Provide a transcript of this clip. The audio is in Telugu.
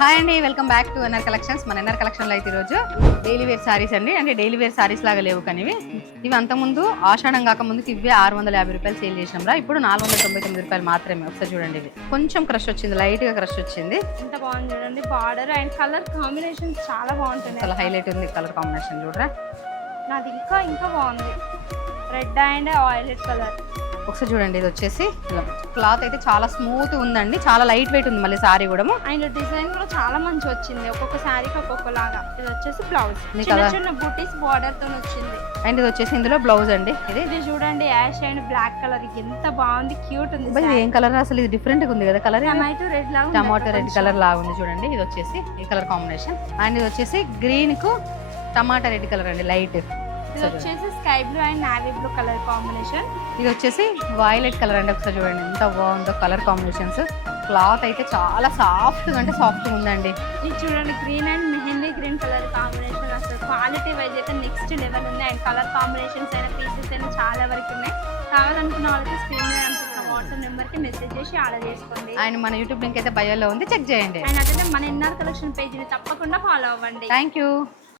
హాయ్ అండి welcome back to NR collections. మన ఎన్ఆర్ కలెక్షన్లో అయితే ఈరోజు డైలీ వేర్ సారీస్ అండి. అంటే డైలీ వేర్ సారీస్ లాగా లేవు కానీ ఇవి. అంతకుముందు ఆషాఢం కాకముందుకి ఇవి ఆరు వందల యాభై రూపాయలు సేల్ చేసినాం రా ఇప్పుడు నాలుగు వందల తొంభై తొమ్మిది రూపాయలు మాత్రమే. ఒకసారి చూడండి ఇవి. కొంచెం క్రష్ వచ్చింది లైట్గా క్రష్ వచ్చింది. ఎంత బాగుంది చూడండి. బార్డర్ అండ్ కలర్ కాంబినేషన్ చాలా బాగుంటుంది. చాలా హైలైట్ ఉంది కలర్ కాంబినేషన్ చూడరా. నాది ఇంకా ఇంకా బాగుంది. రెడ్ అండ్ ఆయిలెట్ కలర్ ఒకసారి చూడండి ఇది వచ్చేసి క్లాత్ అయితే చాలా స్మూత్ ఉందండి. చాలా లైట్ వెయిట్ ఉంది మళ్ళీ సారీ కూడా అండ్ డిజైన్ కూడా చాలా మంచి వచ్చింది. ఒక్కొక్క శారీకి ఒక్కొక్క లాగా ఇది వచ్చేసి బ్లౌజ్ చిన్న చిన్న బుటీస్ బార్డర్తో వచ్చింది. అండ్ ఇది వచ్చేసి ఇందులో బ్లౌజ్ అండి ఇది. ఇది చూడండి యాష్ అండ్ బ్లాక్ కలర్ ఎంత బాగుంది క్యూట్ ఉంది ఏం కలర్ అసలు ఇది డిఫరెంట్గా ఉంది కదా కలర్ టమాటో రెడ్ లాగా టమాటో రెడ్. కలర్ లాగా ఉంది చూడండి. ఇది వచ్చేసి ఈ కలర్ కాంబినేషన్ అండ్ ఇది వచ్చేసి గ్రీన్కు టమాటా రెడ్ కలర్ అండి లైట్. ఇది వచ్చేసి sky blue and navy blue colour combination. ఇది వచ్చేసి వైలెట్ కలర్ అండి ఒకసారి చూడండి ఎంత బాగుందో కలర్ కాంబినేషన్స్. క్లాత్ అయితే చాలా సాఫ్ట్ అంటే సాఫ్ట్ ఉందండి. ఇది చూడండి green and mehndi green colour combination అసలు. క్వాలిటీ వైజ్ అయితే నెక్స్ట్ లెవెల్ ఉంది. అండ్ కలర్ కాంబినేషన్స్ అయినా పీసెస్ అయినా చాలా వరకు ఉన్నాయి. కావాలనుకున్న వాళ్ళకి స్క్రీన్ మీద అనుకున్న వాట్సాప్ నెంబర్కి మెసేజ్ చేసి ఆర్డర్ చేసుకోండి. అండ్ మన యూట్యూబ్ లింక్ అయితే బయోలో ఉంది. చెక్ చేయండి. అండ్ అట్లనే మన ఎన్ఆర్ కలెక్షన్ పేజ్ని తప్పకుండా ఫాలో అవ్వండి. Thank you